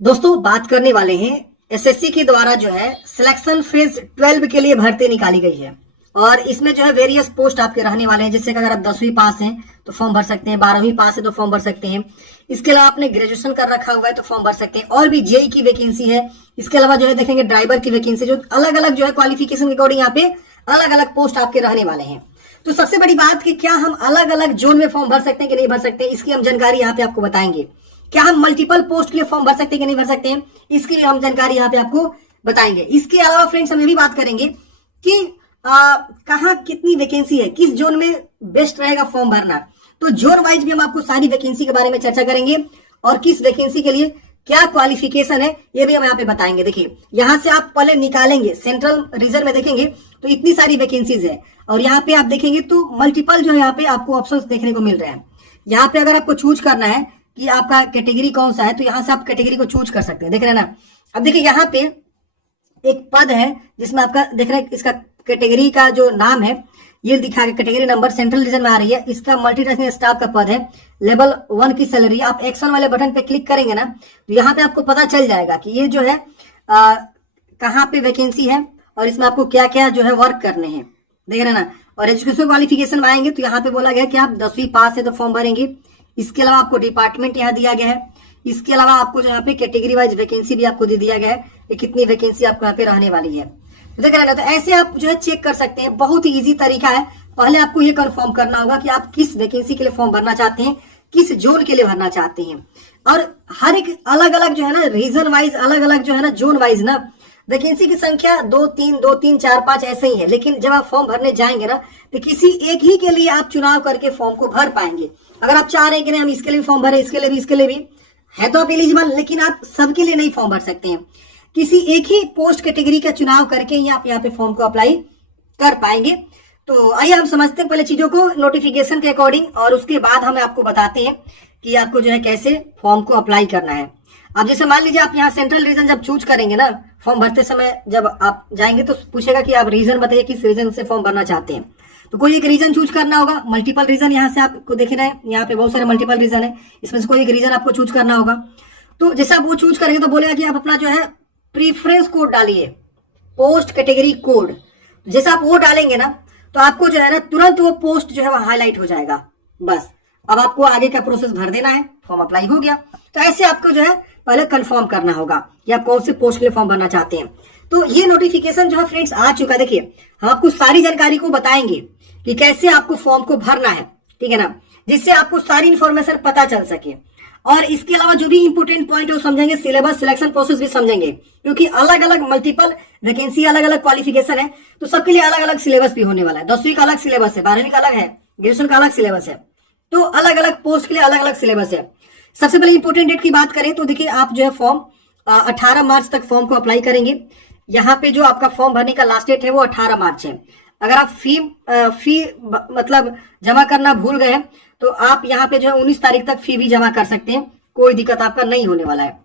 दोस्तों बात करने वाले हैं एसएससी के द्वारा जो है सिलेक्शन फेज 12 के लिए भर्ती निकाली गई है। और इसमें जो है वेरियस पोस्ट आपके रहने वाले हैं, जिससे कि अगर आप 10वीं पास हैं तो फॉर्म भर सकते हैं, 12वीं पास है तो फॉर्म भर सकते हैं। इसके अलावा आपने ग्रेजुएशन कर रखा हुआ है तो फॉर्म भर सकते हैं, और भी जेई की वैकेंसी है। इसके अलावा जो है देखेंगे ड्राइवर की वैकेंसी, जो अलग अलग जो है क्वालिफिकेशन के अकॉर्डिंग यहाँ पे अलग अलग पोस्ट आपके रहने वाले हैं। तो सबसे बड़ी बात कि क्या हम अलग अलग जोन में फॉर्म भर सकते हैं कि नहीं भर सकते हैं, इसकी हम जानकारी यहाँ पे आपको बताएंगे। क्या हम मल्टीपल पोस्ट के लिए फॉर्म भर सकते हैं कि नहीं भर सकते हैं, इसकी हम जानकारी यहाँ पे आपको बताएंगे। इसके अलावा फ्रेंड्स हम ये भी बात करेंगे कि कहाँ कितनी वैकेंसी है, किस जोन में बेस्ट रहेगा फॉर्म भरना। तो जोन वाइज भी हम आपको सारी वैकेंसी के बारे में चर्चा करेंगे, और किस वैकेंसी के लिए क्या क्वालिफिकेशन है ये भी हम यहाँ पे बताएंगे। देखिए यहाँ से आप पहले निकालेंगे, सेंट्रल रीजन में देखेंगे तो इतनी सारी वैकेंसीज है, और यहाँ पे आप देखेंगे तो मल्टीपल जो है यहाँ पे आपको ऑप्शंस देखने को मिल रहे हैं। यहाँ पे अगर आपको चूज करना है कि आपका कैटेगरी कौन सा है, तो यहाँ से आप कैटेगरी को चूज कर सकते हैं। देख रहे हैं ना, अब देखिए यहाँ पे एक पद है जिसमें आपका देख रहे हैं, इसका कैटेगरी का जो नाम है ये दिखा के कैटेगरी नंबर सेंट्रल रीजन में आ रही है। इसका मल्टीटास्किंग स्टाफ का पद है, लेवल 1 की सैलरी। आप एक्शन वाले बटन पे क्लिक करेंगे ना तो यहाँ पे आपको पता चल जाएगा कि ये जो है कहाँ पे वैकेंसी है, और इसमें आपको क्या क्या जो है वर्क करने हैं। देख रहे हैं ना, और एजुकेशन क्वालिफिकेशन में आएंगे तो यहाँ पे बोला गया कि आप 10वीं पास है तो फॉर्म भरेंगे। इसके अलावा आपको डिपार्टमेंट यहाँ दिया गया है। इसके अलावा आपको जो यहाँ पे कैटेगरी वाइज वैकेंसी भी आपको दे दिया गया है कि कितनी वैकेंसी आपको यहाँ पे रहने वाली है। देख रहे हैं ना, तो ऐसे आप जो है चेक कर सकते हैं। बहुत ही इजी तरीका है। पहले आपको ये कंफर्म करना होगा कि आप किस वैकेंसी के लिए फॉर्म भरना चाहते हैं, किस जोन के लिए भरना चाहते हैं। और हर एक अलग अलग जो है ना रीजन वाइज, अलग अलग जो है ना जोन वाइज ना वैकेंसी की संख्या 2 3 4 5 ऐसे ही है। लेकिन जब आप फॉर्म भरने जाएंगे ना तो किसी एक ही के लिए आप चुनाव करके फॉर्म को भर पाएंगे। अगर आप चाह रहे हैं कि नहीं हम इसके लिए फॉर्म भरे, इसके लिए भी, इसके लिए भी, है तो आप एलिजिबल, लेकिन आप सबके लिए नहीं फॉर्म भर सकते हैं। किसी एक ही पोस्ट कैटेगरी का चुनाव करके ही आप यहाँ पे फॉर्म को अप्लाई कर पाएंगे। तो आइए हम समझते हैं पहले चीजों को नोटिफिकेशन के अकॉर्डिंग, और उसके बाद हम आपको बताते हैं कि आपको जो है कैसे फॉर्म को अप्लाई करना है। अब जैसे मान लीजिए आप यहाँ सेंट्रल रीजन जब चूज करेंगे ना, फॉर्म भरते समय जब आप जाएंगे तो पूछेगा कि आप रीजन बताइए किस रीजन से फॉर्म भरना चाहते हैं। तो कोई एक रीजन चूज करना होगा। मल्टीपल रीजन यहाँ से आपको देख रहे हैं, यहाँ पे बहुत सारे मल्टीपल रीजन है, इसमें से कोई एक रीजन आपको चूज करना होगा। तो जैसे आप वो चूज करेंगे तो बोलेगा कि आप अपना जो है प्रीफरेंस कोड डालिए, पोस्ट कैटेगरी कोड। जैसे आप वो डालेंगे ना तो आपको जो है ना तुरंत वो पोस्ट जो है वो हाईलाइट हो जाएगा। बस अब आपको आगे का प्रोसेस भर देना है, फॉर्म अप्लाई हो गया। तो ऐसे आपको जो है पहले कंफर्म करना होगा कि आप कौन से पोस्ट के लिए फॉर्म भरना चाहते हैं। तो ये नोटिफिकेशन जो है फ्रेंड्स आ चुका है। देखिए हम आपको सारी जानकारी को बताएंगे कि कैसे आपको फॉर्म को भरना है, ठीक है ना, जिससे आपको सारी इंफॉर्मेशन पता चल सके। और इसके अलावा जो भी इंपोर्टेंट पॉइंट है वो समझेंगे, सिलेबस सिलेक्शन प्रोसेस भी समझेंगे, क्योंकि अलग अलग मल्टीपल वैकेंसी, अलग अलग क्वालिफिकेशन है तो सबके लिए अलग अलग सिलेबस भी होने वाला है। 10वीं का अलग सिलेबस है, 12वीं का अलग है, ग्रेजुएशन का अलग सिलेबस है। तो अलग अलग पोस्ट के लिए अलग अलग सिलेबस है। सबसे पहले इंपोर्टेंट डेट की बात करें तो देखिए आप जो है फॉर्म 18 मार्च तक फॉर्म को अप्लाई करेंगे। यहाँ पे जो आपका फॉर्म भरने का लास्ट डेट है वो 18 मार्च है। अगर आप फी मतलब जमा करना भूल गए तो आप यहाँ पे जो है 19 तारीख तक फी भी जमा कर सकते हैं, कोई दिक्कत आपका नहीं होने वाला है।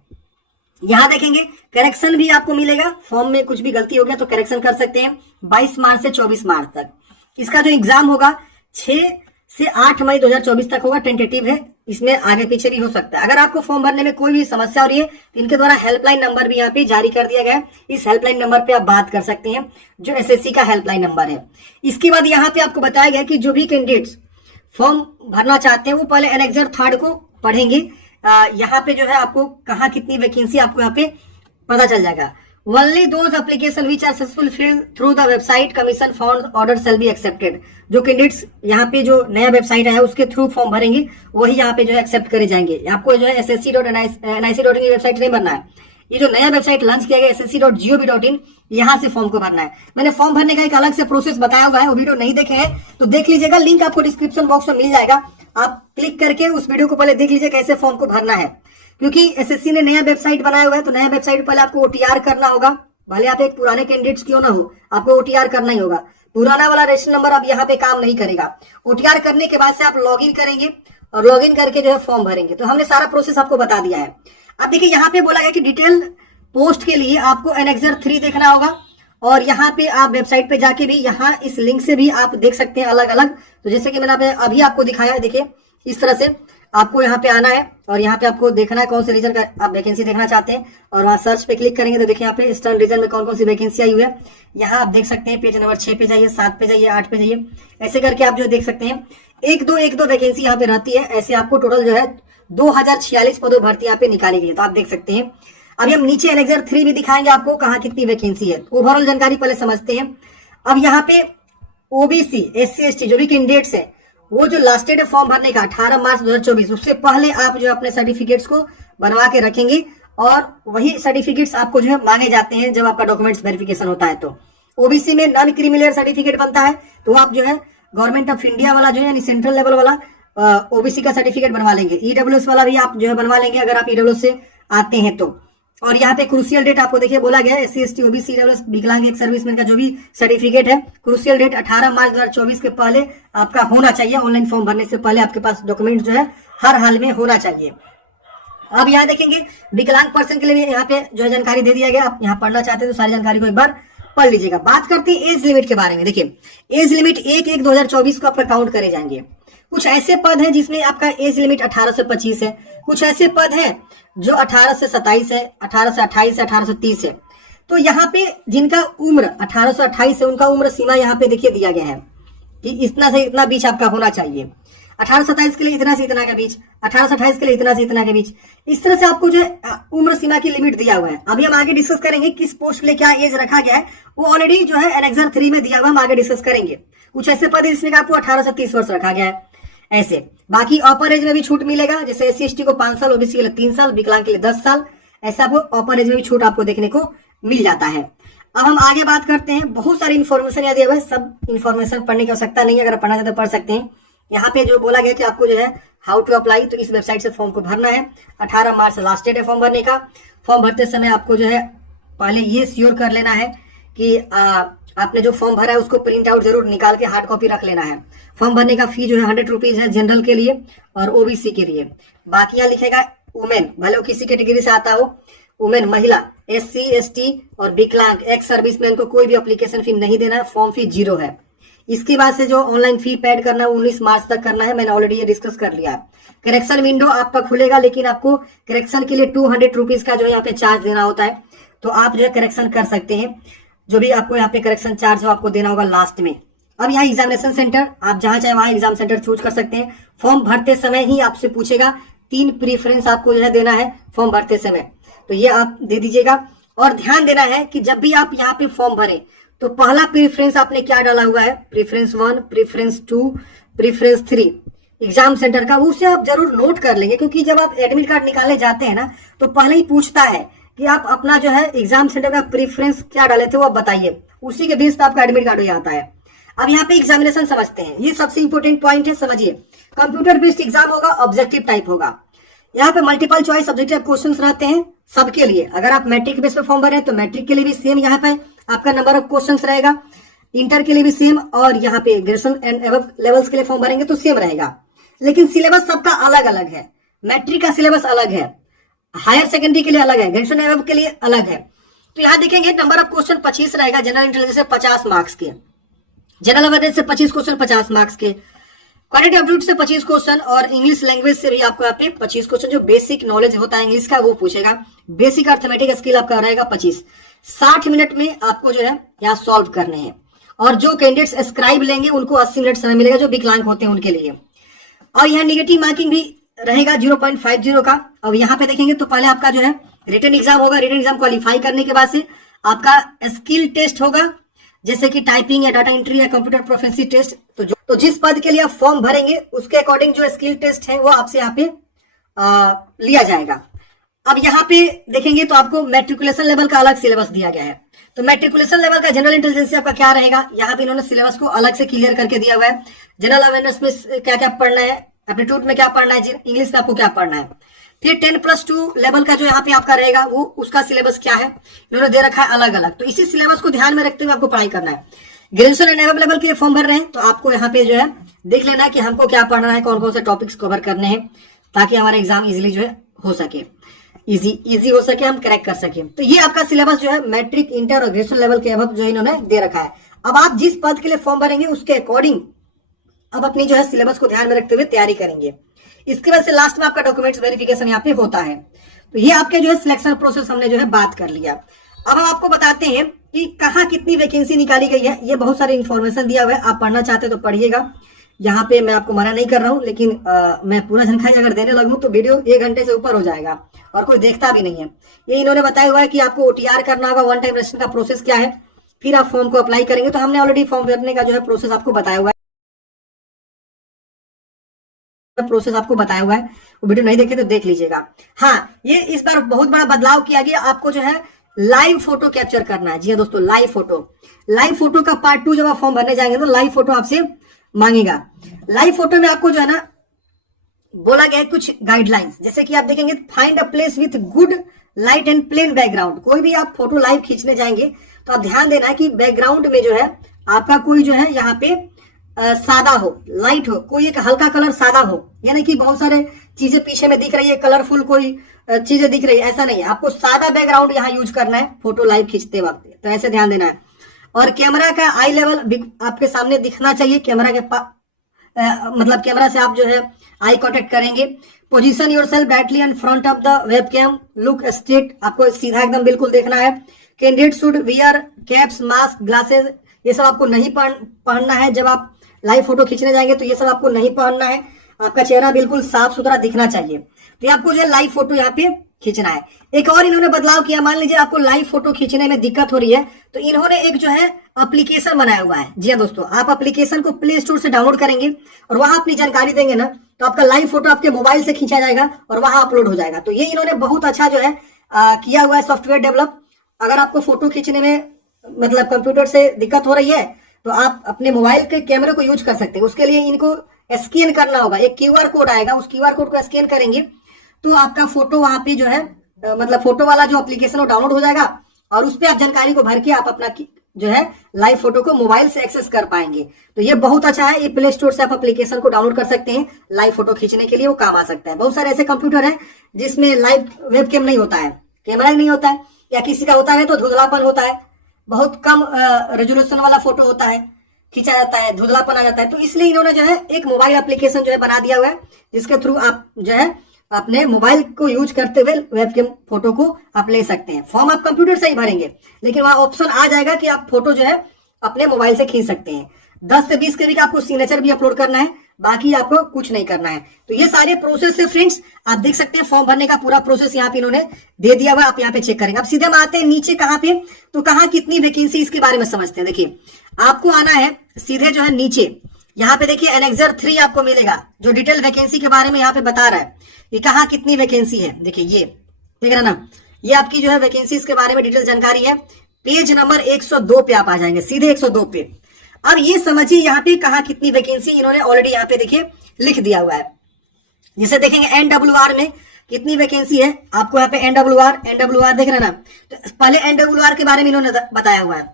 यहाँ देखेंगे करेक्शन भी आपको मिलेगा, फॉर्म में कुछ भी गलती हो गया तो करेक्शन कर सकते हैं 22 मार्च से 24 मार्च तक। इसका जो एग्जाम होगा 6 से 8 मई 2024 तक होगा, टेंटेटिव है, इसमें आगे पीछे भी हो सकता है। अगर आपको फॉर्म भरने में कोई भी समस्या हो रही है तो इनके द्वारा हेल्पलाइन नंबर भी यहाँ पे जारी कर दिया गया है। इस हेल्पलाइन नंबर पे आप बात कर सकते हैं, जो एसएससी का हेल्पलाइन नंबर है। इसके बाद यहाँ पे आपको बताया गया कि जो भी कैंडिडेट्स फॉर्म भरना चाहते हैं वो पहले एनेक्जर 3 को पढ़ेंगे। यहाँ पे जो है आपको कहाँ कितनी वैकेंसी आपको यहाँ पे पता चल जाएगा। Only those application which are successful filled through the website commission found order shall be accepted। जो कैंडिडेट्स यहाँ पे जो नया वेबसाइट है उसके थ्रू फॉर्म भरेंगे वही यहाँ पे जो है एक्सेप्ट करे जाएंगे। आपको जो है ssc.nic.in की वेबसाइट नहीं भरना है। ये जो नया वेबसाइट लॉन्च किया गया ssc.gov.in, यहाँ से फॉर्म को भरना है। मैंने फॉर्म भरने का एक अलग से प्रोसेस बताया हुआ है, वो वीडियो नहीं देखे हैं तो देख लीजिएगा, लिंक आपको डिस्क्रिप्शन बॉक्स में मिल जाएगा। आप क्लिक करके उस वीडियो को पहले देख लीजिए कैसे फॉर्म को भरना है, क्योंकि एसएससी ने नया वेबसाइट बनाया हुआ है। तो नया वेबसाइट पहले आपको ओटीआर करना होगा, भले आप एक पुराने कैंडिडेट्स क्यों ना हो, आपको ओटीआर करना ही होगा। पुराना वाला रजिस्टर नंबर अब यहाँ पे काम नहीं करेगा। ओटीआर करने के बाद से आप लॉगिन करेंगे और लॉगिन करके जो है फॉर्म भरेंगे। तो हमने सारा प्रोसेस आपको बता दिया है। अब देखिए यहाँ पे बोला गया कि डिटेल पोस्ट के लिए आपको एनेक्जर 3 देखना होगा, और यहाँ पे आप वेबसाइट पे जाके भी यहाँ इस लिंक से भी आप देख सकते हैं अलग अलग। तो जैसे कि मैंने अभी आपको दिखाया है, देखिए इस तरह से आपको यहाँ पे आना है और यहाँ पे आपको देखना है कौन से रीजन का आप वैकेंसी देखना चाहते हैं, और वहाँ सर्च पे क्लिक करेंगे तो देखिए यहाँ पे ईस्टर्न रीजन में कौन कौन सी वैकेंसी आई हुई है। यहाँ आप देख सकते हैं पेज नंबर 6 पे जाइए, 7 पे जाइए, 8 पे जाइए, ऐसे करके आप जो देख सकते हैं एक दो वैकेंसी यहाँ पे रहती है। ऐसे आपको टोटल जो है 2046 पदों भर्ती यहाँ पे निकाली गई है, तो आप देख सकते हैं। अभी हम नीचे एनेक्सर 3 भी दिखाएंगे आपको कहाँ कितनी वैकेंसी है। ओवरऑल जानकारी पहले समझते हैं। अब यहाँ पे ओबीसी, SC ST जो भी कैंडिडेट्स है, वो जो लास्ट डेट है फॉर्म भरने का 18 मार्च 2024, उससे पहले आप जो अपने सर्टिफिकेट्स को बनवा के रखेंगे और वही सर्टिफिकेट्स आपको जो है मांगे जाते हैं जब आपका डॉक्यूमेंट्स वेरिफिकेशन होता है। तो ओबीसी में नॉन क्रीमिलियर सर्टिफिकेट बनता है, तो आप जो है गवर्नमेंट ऑफ इंडिया वाला जो है यानी सेंट्रल लेवल वाला ओबीसी का सर्टिफिकेट बनवा लेंगे। ईडब्ल्यूएस वाला भी आप जो है बनवा लेंगे अगर आप ईडब्ल्यूएस से आते हैं तो। और यहाँ पे क्रूशियल डेट आपको देखिए बोला गया है, SC ST OBC ईडब्ल्यूएस विकलांग एक सर्विसमैन का जो भी सर्टिफिकेट है, क्रूशियल डेट 18 मार्च 2024 के पहले आपका होना चाहिए। ऑनलाइन फॉर्म भरने से पहले आपके पास डॉक्यूमेंट जो है हर हाल में होना चाहिए। अब यहाँ देखेंगे विकलांग पर्सन के लिए भी यहाँ पे जो है जानकारी दे दिया गया। आप यहाँ पढ़ना चाहते हैं तो सारी जानकारी को एक बार पढ़ लीजिएगा। बात करते हैं एज लिमिट के बारे में। देखिए एज लिमिट 1/1/2024 को आपका काउंट करे जाएंगे। कुछ ऐसे पद हैं जिसमें आपका एज लिमिट 18 से 25 है, कुछ ऐसे पद हैं जो 18 से 27 है, 18 से 28 है, 18 से 30 है। तो यहाँ पे जिनका उम्र 18 से 28 है उनका उम्र सीमा यहाँ पे देखिए दिया गया है कि इतना से इतना बीच आपका होना चाहिए। 18 से 27 के लिए इतना से इतना के बीच, 18 से 28 के लिए इतना से इतना के बीच, इस तरह से आपको जो उम्र सीमा की लिमिट दिया हुआ है। अभी हम आगे डिस्कस करेंगे किस पोस्ट के लिए क्या एज रखा गया है, वो ऑलरेडी जो है एनेक्सर 3 में दिया हुआ, हम आगे डिस्कस करेंगे। कुछ ऐसे पद है जिसमें आपको 18 से 30 वर्ष रखा गया है। ऐसे बाकी अपर एज में भी छूट मिलेगा, जैसे SC ST को 5 साल, ओबीसी के लिए 3 साल, विकलांग के लिए 10 साल, ऐसा आपको अपर एज में भी छूट आपको देखने को मिल जाता है। अब हम आगे बात करते हैं। बहुत सारी इन्फॉर्मेशन यहाँ दिया हुआ है, सब इन्फॉर्मेशन पढ़ने की आवश्यकता नहीं है, अगर पढ़ना चाहते तो पढ़ सकते हैं। यहाँ पे जो बोला गया कि आपको जो है हाउ टू अप्लाई, तो इस वेबसाइट से फॉर्म को भरना है। 18 मार्च लास्ट डेट है फॉर्म भरने का। फॉर्म भरते समय आपको जो है पहले ये श्योर कर लेना है कि आपने जो फॉर्म भरा है उसको प्रिंट आउट जरूर निकाल के हार्ड कॉपी रख लेना है। फॉर्म भरने का फी जो है 100 रुपीज है जनरल के लिए और ओबीसी के लिए। बाकी यहाँ लिखेगा वुमेन, भले वो किसी कैटेगरी से आता हो, वुमेन महिला, SC ST और विकलांग एक्स सर्विसमैन को कोई भी एप्लीकेशन फी नहीं देना है, फॉर्म फी 0 है। इसके बाद से जो ऑनलाइन फी पेड करना है 19 मार्च तक करना है, मैंने ऑलरेडी ये डिस्कस कर लिया है। करेक्शन विंडो आपका खुलेगा, लेकिन आपको करेक्शन के लिए 200 रुपीज का जो यहाँ पे चार्ज देना होता है, तो आप जो है करेक्शन कर सकते हैं। जो भी आपको यहाँ पे करेक्शन चार्ज आपको देना होगा लास्ट में। अब यहाँ एग्जामिनेशन सेंटर, आप जहां चाहे वहां एग्जाम सेंटर चूज कर सकते हैं। फॉर्म भरते समय ही आपसे पूछेगा, 3 प्रीफरेंस आपको जो है देना है फॉर्म भरते समय, तो ये आप दे दीजिएगा। और ध्यान देना है कि जब भी आप यहाँ पे फॉर्म भरें तो पहला प्रीफरेंस आपने क्या डाला हुआ है, preference 1, preference 2, preference 3 exam centre का, उसे आप जरूर नोट कर लेंगे, क्योंकि जब आप एडमिट कार्ड निकालने जाते हैं ना तो पहले ही पूछता है कि आप अपना जो है एग्जाम सेंटर का प्रीफरेंस क्या डाले थे वो आप बताइए, उसी के बेस पे आपका एडमिट कार्ड आता है। अब यहाँ पे एग्जामिनेशन समझते हैं, ये सबसे इंपॉर्टेंट पॉइंट है, समझिए। कंप्यूटर बेस्ड एग्जाम होगा, ऑब्जेक्टिव टाइप होगा। यहाँ पे मल्टीपल चॉइस ऑब्जेक्टिव क्वेश्चंस रहते हैं सबके लिए। अगर आप मैट्रिक बेस पे फॉर्म भर रहे हैं तो मैट्रिक के लिए भी सेम यहाँ पे आपका नंबर ऑफ क्वेश्चंस रहेगा, इंटर के लिए भी सेम, और यहाँ पे ग्रेजुएशन एंड एबव लेवल्स के लिए फॉर्म भरेंगे तो सेम रहेगा। लेकिन सिलेबस सबका अलग अलग है। मैट्रिक का सिलेबस अलग है, हायर सेकेंडरी के लिए अलग है, ग्रेजुएशन एबव के लिए अलग है। तो यहाँ देखेंगे नंबर ऑफ क्वेश्चन 25 रहेगा। जनरल इंटेलिजेंस से 50 मार्क्स के, जनरल अवेयरनेस से 25 क्वेश्चन 50 मार्क्स के, क्वांटिटी एप्टीट्यूड से 25 क्वेश्चन, और इंग्लिश लैंग्वेज से भी आपको यहाँ पे 25 क्वेश्चन, जो बेसिक नॉलेज होता है इंग्लिश का वो पूछेगा। बेसिक अर्थमेटिक स्किल आपका रहेगा 25। 60 मिनट में आपको जो है यहाँ सॉल्व करने हैं। और जो कैंडिडेट्स स्क्राइब लेंगे उनको 80 मिनट समय मिलेगा, जो विकलांग होते हैं उनके लिए। और यहाँ निगेटिव मार्किंग भी रहेगा 0.50 का। अब यहाँ पे देखेंगे तो पहले आपका जो है रिटन एग्जाम होगा। रिटन एग्जाम क्वालिफाई करने के बाद से आपका स्किल टेस्ट होगा, जैसे कि टाइपिंग या डाटा एंट्री या कंप्यूटर प्रोफिशिएंसी टेस्ट। तो जिस पद के लिए आप फॉर्म भरेंगे उसके अकॉर्डिंग जो स्किल टेस्ट है वो आपसे यहाँ पे लिया जाएगा। अब यहाँ पे देखेंगे तो आपको मैट्रिकुलेशन लेवल का अलग सिलेबस दिया गया है। तो मैट्रिकुलेशन लेवल का जनरल इंटेलिजेंस आपका क्या रहेगा, यहाँ पे इन्होंने सिलेबस को अलग से क्लियर करके दिया हुआ है। जनरल अवेयरनेस में क्या क्या पढ़ना है, एप्टीट्यूड में क्या पढ़ना है, इंग्लिश में आपको क्या पढ़ना है। फिर 10+2 लेवल का जो यहाँ पे आपका रहेगा वो उसका सिलेबस क्या है इन्होंने दे रखा है अलग अलग। तो इसी सिलेबस को ध्यान में रखते हुए आपको पढ़ाई करना है। ग्रेजुएशन एंड एबव लेवल के लिए फॉर्म भर रहे हैं तो आपको यहाँ पे जो है देख लेना है कि हमको क्या पढ़ना है, कौन कौन से टॉपिक्स कवर करने हैं, ताकि हमारा एग्जाम इजिली जो है हो सके, इजी हो सके, हम क्रैक कर सके। तो ये आपका सिलेबस जो है मैट्रिक, इंटर और ग्रेजुएशन लेवल के एबव जो इन्होंने दे रखा है। अब आप जिस पद के लिए फॉर्म भरेंगे उसके अकॉर्डिंग अब अपनी जो है सिलेबस को ध्यान में रखते हुए तैयारी करेंगे। इसके बाद से लास्ट में आपका डॉक्यूमेंट्स वेरिफिकेशन यहाँ पे होता है। तो ये आपके जो है सिलेक्शन प्रोसेस हमने जो है बात कर लिया। अब हम आपको बताते हैं कि कहाँ कितनी वैकेंसी निकाली गई है। ये बहुत सारे इन्फॉर्मेशन दिया हुआ है, आप पढ़ना चाहते तो पढ़िएगा। यहाँ पे मैं आपको मना नहीं कर रहा हूँ, लेकिन मैं पूरा जानकारी अगर देने लगूँ तो वीडियो 1 घंटे से ऊपर हो जाएगा और कोई देखता भी नहीं है। ये इन्होंने बताया हुआ है कि आपको OTR करना होगा, वन टाइम रजिस्ट्रेशन का प्रोसेस क्या है, फिर आप फॉर्म को अप्लाई करेंगे। तो हमने ऑलरेडी फॉर्म भरने का जो है प्रोसेस आपको बताया हुआ है, वो वीडियो नहीं देखे तो देख लीजिएगा। हाँ, ये इस बार बहुत बड़ा बदलाव किया गया, आपको जो है लाइव फोटो कैप्चर करना है। जी हाँ दोस्तों, लाइव फोटो का पार्ट 2 जब आप फॉर्म भरने जाएंगे तो लाइव फोटो आपसे मांगेगा। लाइव फोटो में आपको जो है ना बोला गया है कुछ गाइडलाइंस, जैसे कि आप देखेंगे find a place with good light and plain background. कोई भी आप फोटो लाइव खींचने जाएंगे तो आप ध्यान देना है कि बैकग्राउंड में जो है आपका कोई जो है यहाँ पे सादा हो, लाइट हो, कोई एक हल्का कलर सादा हो, यानी कि बहुत सारे चीजें पीछे में दिख रही है, कलरफुल कोई चीजें दिख रही है, ऐसा नहीं है। आपको सादा बैकग्राउंड यहाँ यूज करना है फोटो लाइव खींचते वक्त, तो ऐसे ध्यान देना है। और कैमरा का आई लेवल आपके सामने दिखना चाहिए, कैमरा के मतलब कैमरा से आप जो है आई कांटेक्ट करेंगे। Position yourself directly in front of the webcam, look straight, आपको सीधा एकदम बिल्कुल देखना है। Candidate should wear caps, mask, glasses, ये सब आपको नहीं पहनना है। जब आप लाइव फोटो खींचने जाएंगे तो ये सब आपको नहीं पहनना है, आपका चेहरा बिल्कुल साफ सुथरा दिखना चाहिए। तो ये आपको जो है लाइव फोटो यहाँ पे खींचना है। एक और इन्होंने बदलाव किया, मान लीजिए आपको लाइव फोटो खींचने में दिक्कत हो रही है तो इन्होंने एक जो है एप्लीकेशन बनाया हुआ है। जी हाँ दोस्तों, आप एप्लीकेशन को प्ले स्टोर से डाउनलोड करेंगे और वहां अपनी जानकारी देंगे ना तो आपका लाइव फोटो आपके मोबाइल से खींचा जाएगा और वहां अपलोड हो जाएगा। तो ये इन्होंने बहुत अच्छा जो है किया हुआ है सॉफ्टवेयर डेवलप। अगर आपको फोटो खींचने में मतलब कंप्यूटर से दिक्कत हो रही है तो आप अपने मोबाइल के कैमरे को यूज कर सकते हैं। उसके लिए इनको स्कैन करना होगा, एक QR कोड आएगा, उस QR कोड को स्कैन करेंगे तो आपका फोटो वहां पे जो है मतलब फोटो वाला जो एप्लीकेशन वो डाउनलोड हो जाएगा और उस पर आप जानकारी को भर के आप अपना जो है लाइव फोटो को मोबाइल से एक्सेस कर पाएंगे। तो ये बहुत अच्छा है, ये प्ले स्टोर से आप एप्लीकेशन को डाउनलोड कर सकते हैं, लाइव फोटो खींचने के लिए वो काम आ सकता है। बहुत सारे ऐसे कंप्यूटर है जिसमें लाइव वेबकैम नहीं होता है, कैमरा नहीं होता है, या किसी का होता है तो धुंधलापन होता है, बहुत कम रेजोल्यूशन वाला फोटो होता है, खींचा जाता है, धुंधलापन आ जाता है। तो इसलिए इन्होंने जो है एक मोबाइल एप्लीकेशन जो है बना दिया हुआ है जिसके थ्रू आप जो है अपने मोबाइल को यूज करते हुए वेबकैम फोटो को आप ले सकते हैं। फॉर्म आप कंप्यूटर से ही भरेंगे लेकिन वहां ऑप्शन आ जाएगा कि आप फोटो जो है अपने मोबाइल से खींच सकते हैं। 10 से 20 KB का आपको सिग्नेचर भी अपलोड करना है, बाकी आपको कुछ नहीं करना है। तो ये सारे प्रोसेस है फ्रेंड्स, आप देख सकते हैं फॉर्म भरने का पूरा प्रोसेस यहाँ पे इन्होंने दे दिया हुआ, आप यहाँ पे चेक करेंगे। अब सीधे हम आते हैं नीचे कहाँ पे, तो कहाँ कितनी वैकेंसी इसके बारे में समझते हैं। देखिए आपको आना है सीधे जो है नीचे, यहाँ पे देखिए एनेक्सर 3 आपको मिलेगा जो डिटेल वैकेंसी के बारे में यहाँ पे बता रहा है कि कहाँ कितनी वैकेंसी है। देखिए ये देख रहे ना, ये आपकी जो है वैकेंसी के बारे में डिटेल जानकारी है। पेज नंबर 102 पे आप आ जाएंगे, सीधे 102 पे। अब ये समझिए यहाँ पे कहाँ कितनी वैकेंसी इन्होंने ऑलरेडी यहाँ पे देखिए लिख दिया हुआ है। जैसे देखेंगे NWR में कितनी वैकेंसी है, आपको यहाँ पे NWR देख रहे ना, तो पहले NWR के बारे में इन्होंने बताया हुआ है।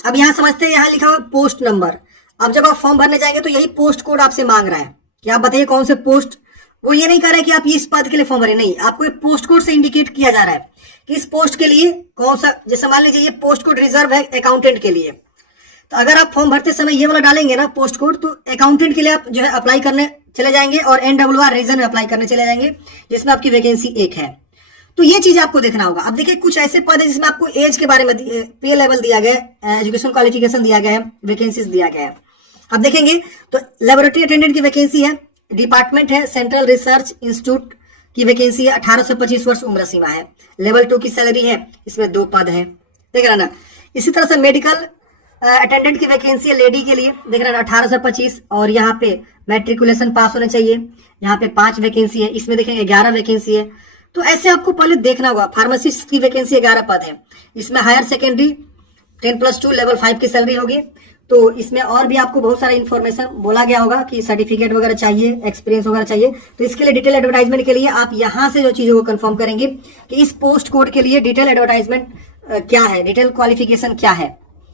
अब यहाँ समझते हैं, यहाँ लिखा हुआ पोस्ट नंबर। अब जब आप फॉर्म भरने जाएंगे तो यही पोस्ट कोड आपसे मांग रहा है कि आप बताइए कौन से पोस्ट। वो ये नहीं कर रहा है कि आप इस पद के लिए फॉर्म भरे, नहीं, आपको एक पोस्ट कोड से इंडिकेट किया जा रहा है कि इस पोस्ट के लिए कौन सा। जैसे मान लीजिए ये पोस्ट कोड रिजर्व है अकाउंटेंट के लिए, तो अगर आप फॉर्म भरते समय ये वाला डालेंगे ना पोस्ट कोड, तो अकाउंटेंट के लिए आप जो है अप्लाई करने चले जाएंगे और NWR रीजन में अप्लाई करने चले जाएंगे जिसमें आपकी वैकेंसी 1 है। तो ये चीज आपको देखना होगा। अब देखिए कुछ ऐसे पद है जिसमें आपको एज के बारे में पे लेवल दिया गया है, एजुकेशन क्वालिफिकेशन दिया गया है, वैकेंसीज दिया गया है। अब देखेंगे तो लेबोरेटरी अटेंडेंट की वैकेंसी है, डिपार्टमेंट है सेंट्रल रिसर्च इंस्टीट्यूट की वैकेंसी है, 18 से 25 वर्ष उम्र सीमा है, लेवल 2 की सैलरी है, इसमें 2 पद है, देख रहे ना। इसी तरह से मेडिकल अटेंडेंट की वैकेंसी है लेडी के लिए, देख रहे ना, 18 से 25, और यहाँ पे मैट्रिकुलेशन पास होने चाहिए। यहाँ पे 5 वैकेंसी है, इसमें देखेंगे 11 वैकेंसी है। तो ऐसे आपको पहले देखना होगा। फार्मासिस्ट की वैकेंसी 11 पद है, इसमें हायर सेकेंडरी 10+2 लेवल 5 की सैलरी होगी। तो इसमें और भी आपको बहुत सारा इन्फॉर्मेशन बोला गया होगा कि सर्टिफिकेट वगैरह चाहिए, एक्सपीरियंस वगैरह चाहिए। तो इसके लिए डिटेल एडवर्टाइजमेंट के लिए आप यहाँ से जो चीजों को कंफर्म करेंगे कि इस पोस्ट कोड के लिए डिटेल एडवर्टाइजमेंट क्या है, डिटेल क्वालिफिकेशन क्या है।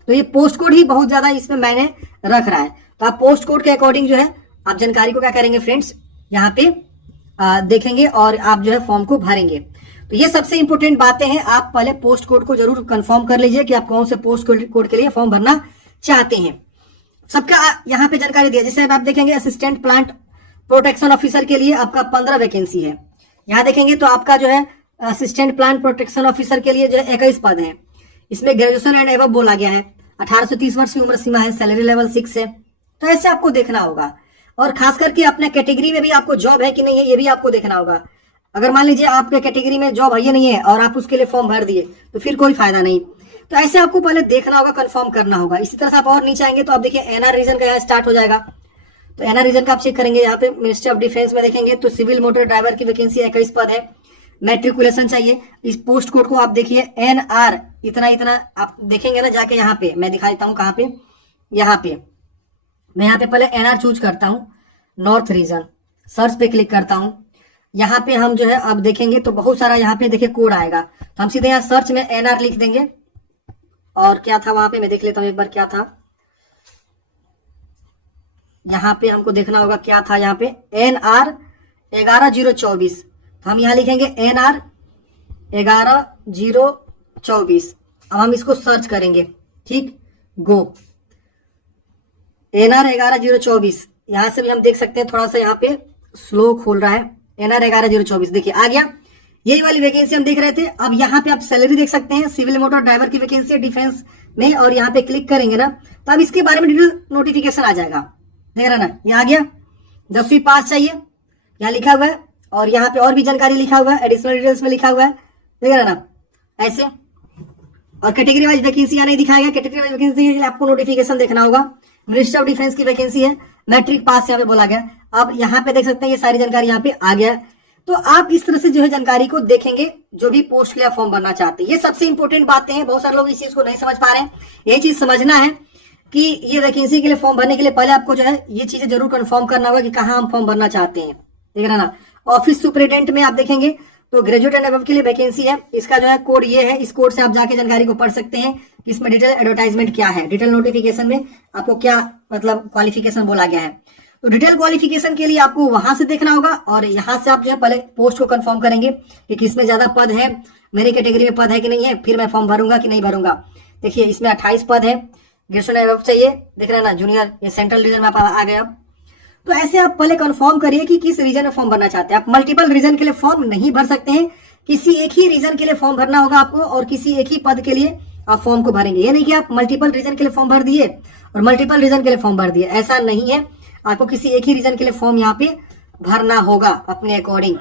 तो ये पोस्ट कोड ही बहुत ज्यादा इसमें मैंने रख रहा है। तो आप पोस्ट कोड के अकॉर्डिंग जो है आप जानकारी को क्या करेंगे फ्रेंड्स, यहाँ पे देखेंगे और आप जो है फॉर्म को भरेंगे। तो ये सबसे इंपॉर्टेंट बातें हैं, आप पहले पोस्ट कोड को जरूर कंफर्म कर लीजिए कि आप कौन से पोस्ट कोड के लिए फॉर्म भरना चाहते हैं। सबका यहाँ पे जानकारी दिया। जैसे आप देखेंगे असिस्टेंट प्लांट प्रोटेक्शन ऑफिसर के लिए आपका 15 वैकेंसी है। यहाँ देखेंगे तो आपका जो है असिस्टेंट प्लांट प्रोटेक्शन ऑफिसर के लिए जो है 21 पद है। इसमें ग्रेजुएशन एंड एबव बोला गया है। 18 से 30 वर्ष की उम्र सीमा है। सैलरी लेवल 6 है। तो ऐसे आपको देखना होगा, और खास करके अपने कैटेगरी में भी आपको जॉब है कि नहीं है ये भी आपको देखना होगा। अगर मान लीजिए आपके कैटेगरी में जॉब है या नहीं है और आप उसके लिए फॉर्म भर दिए तो फिर कोई फायदा नहीं। तो ऐसे आपको पहले देखना होगा, कंफर्म करना होगा। इसी तरह से आप और नीचे आएंगे तो आप देखिए एनआर रीजन का यहाँ स्टार्ट हो जाएगा। तो एनआर रीजन का आप चेक करेंगे, यहाँ पे मिनिस्ट्री ऑफ डिफेंस में देखेंगे तो सिविल मोटर ड्राइवर की वैकेंसी 21 पद है। मैट्रिकुलेशन चाहिए। इस पोस्ट कोड को आप देखिए एनआर इतना इतना आप देखेंगे ना, जाके यहाँ पे मैं दिखा देता हूँ कहाँ पे। यहाँ पे मैं यहाँ पे पहले एनआर चूज करता हूँ, नॉर्थ रीजन, सर्च पे क्लिक करता हूँ। यहाँ पे हम जो है अब देखेंगे तो बहुत सारा यहाँ पे देखिए कोड आएगा, तो हम सीधे यहाँ सर्च में एनआर लिख देंगे। और क्या था वहां पे मैं देख लेता हूँ एक बार क्या था। यहाँ पे हमको देखना होगा क्या था, यहाँ पे एनआर 11024, तो हम यहाँ लिखेंगे एनआर 11024। अब हम इसको सर्च करेंगे, ठीक, गो एनआर 11024। यहाँ से भी हम देख सकते हैं थोड़ा सा यहाँ पे स्लो खोल रहा है। एनआर 11024 देखिए आ गया। यही वाली वैकेंसी हम देख रहे थे। अब यहाँ पे आप सैलरी देख सकते हैं, सिविल मोटर ड्राइवर की वैकेंसी है डिफेंस में, और यहाँ पे क्लिक करेंगे ना तो अब इसके बारे में डिटेल नोटिफिकेशन आ जाएगा। देख रहे ना, यहाँ आ गया। 10वीं पास चाहिए यहाँ लिखा हुआ है, और यहाँ पे और भी जानकारी लिखा हुआ है, एडिशनल डिटेल्स में लिखा हुआ है। देख रहे ना ऐसे। और कैटेगरी वाइज वैकेंसी यहाँ नहीं दिखाया गया। कैटेगरी वाइज वैकेंसी के लिए आपको नोटिफिकेशन देखना होगा। मिनिस्ट्री ऑफ डिफेंस की वैकेंसी है, मैट्रिक पास यहाँ पे बोला गया। अब यहाँ पे देख सकते हैं ये सारी जानकारी यहाँ पे आ गया। तो आप इस तरह से जो है जानकारी को देखेंगे जो भी पोस्ट के लिए फॉर्म भरना चाहते हैं। ये सबसे इंपॉर्टेंट बातें हैं। बहुत सारे लोग इस चीज को नहीं समझ पा रहे हैं। ये चीज समझना है कि ये वैकेंसी के लिए फॉर्म भरने के लिए पहले आपको जो है ये चीजें जरूर कंफर्म करना होगा कि कहाँ हम फॉर्म भरना चाहते हैं। देख रहे ना, ऑफिस सुपरिटेंडेंट में आप देखेंगे तो ग्रेजुएट एंड अबव के लिए वैकेंसी है। इसका जो है कोड ये है, इस कोड से आप जाके जानकारी को पढ़ सकते हैं कि इसमें डिटेल एडवर्टाइजमेंट क्या है, डिटेल नोटिफिकेशन में आपको क्या मतलब क्वालिफिकेशन बोला गया है। तो डिटेल क्वालिफिकेशन के लिए आपको वहां से देखना होगा, और यहाँ से आप जो है पहले पोस्ट को कंफर्म करेंगे कि किसमें ज्यादा पद है, मेरी कैटेगरी में पद है कि नहीं है, फिर मैं फॉर्म भरूंगा कि नहीं भरूंगा। देखिए इसमें 28 पद है। ग्रेजुएशन एंड अबव चाहिए, देख रहे हैं ना, जूनियर, ये सेंट्रल रीजन में आप आ गए। अब तो ऐसे आप पहले कंफर्म करिए कि किस रीजन में फॉर्म भरना चाहते हैं। आप मल्टीपल रीजन के लिए फॉर्म नहीं भर सकते हैं। किसी एक ही रीजन के लिए फॉर्म भरना होगा आपको, और किसी एक ही पद के लिए आप फॉर्म को भरेंगे। ये नहीं कि आप मल्टीपल रीजन के लिए फॉर्म भर दिए और मल्टीपल रीजन के लिए फॉर्म भर दिए, ऐसा नहीं है। आपको किसी एक ही रीजन के लिए फॉर्म यहाँ पे भरना होगा अपने अकॉर्डिंग,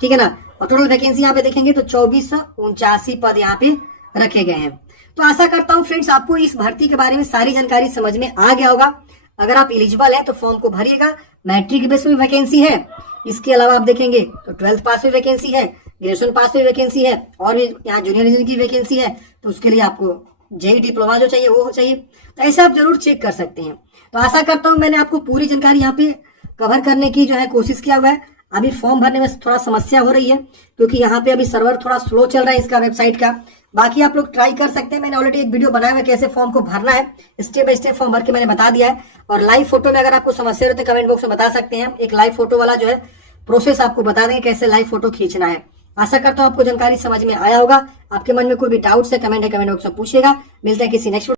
ठीक है ना। और टोटल वैकेंसी यहाँ पे देखेंगे तो 2479 पद यहाँ पे रखे गए हैं। तो आशा करता हूँ फ्रेंड्स आपको इस भर्ती के बारे में सारी जानकारी समझ में आ गया होगा। अगर आप एलिजिबल हैं तो फॉर्म को भरिएगा। मैट्रिक बेस पे वैकेंसी है, इसके अलावा आप देखेंगे तो 12th पास में वैकेंसी है, ग्रेजुएशन पास में वैकेंसी है, और भी यहाँ जूनियर इंजीनियर की वैकेंसी है। तो उसके लिए आपको जेई डिप्लोमा जो चाहिए वो चाहिए। तो ऐसे आप जरूर चेक कर सकते हैं। तो आशा करता हूँ मैंने आपको पूरी जानकारी यहाँ पे कवर करने की जो है कोशिश किया हुआ है। अभी फॉर्म भरने में थोड़ा समस्या हो रही है क्योंकि यहाँ पे अभी सर्वर थोड़ा स्लो चल रहा है इसका, वेबसाइट का। बाकी आप लोग ट्राई कर सकते हैं। मैंने ऑलरेडी एक वीडियो बनाया हुआ है कैसे फॉर्म को भरना है, स्टेप बाय स्टेप फॉर्म भर के मैंने बता दिया है। और लाइव फोटो में अगर आपको समस्या हो तो कमेंट बॉक्स में बता सकते हैं। एक लाइव फोटो वाला जो है प्रोसेस आपको बता देंगे कैसे लाइव फोटो खींचना है। आशा करता हूँ आपको जानकारी समझ में आया होगा। आपके मन में कोई भी डाउट्स है कमेंट बॉक्स में पूछिएगा। मिलते हैं किसी नेक्स्ट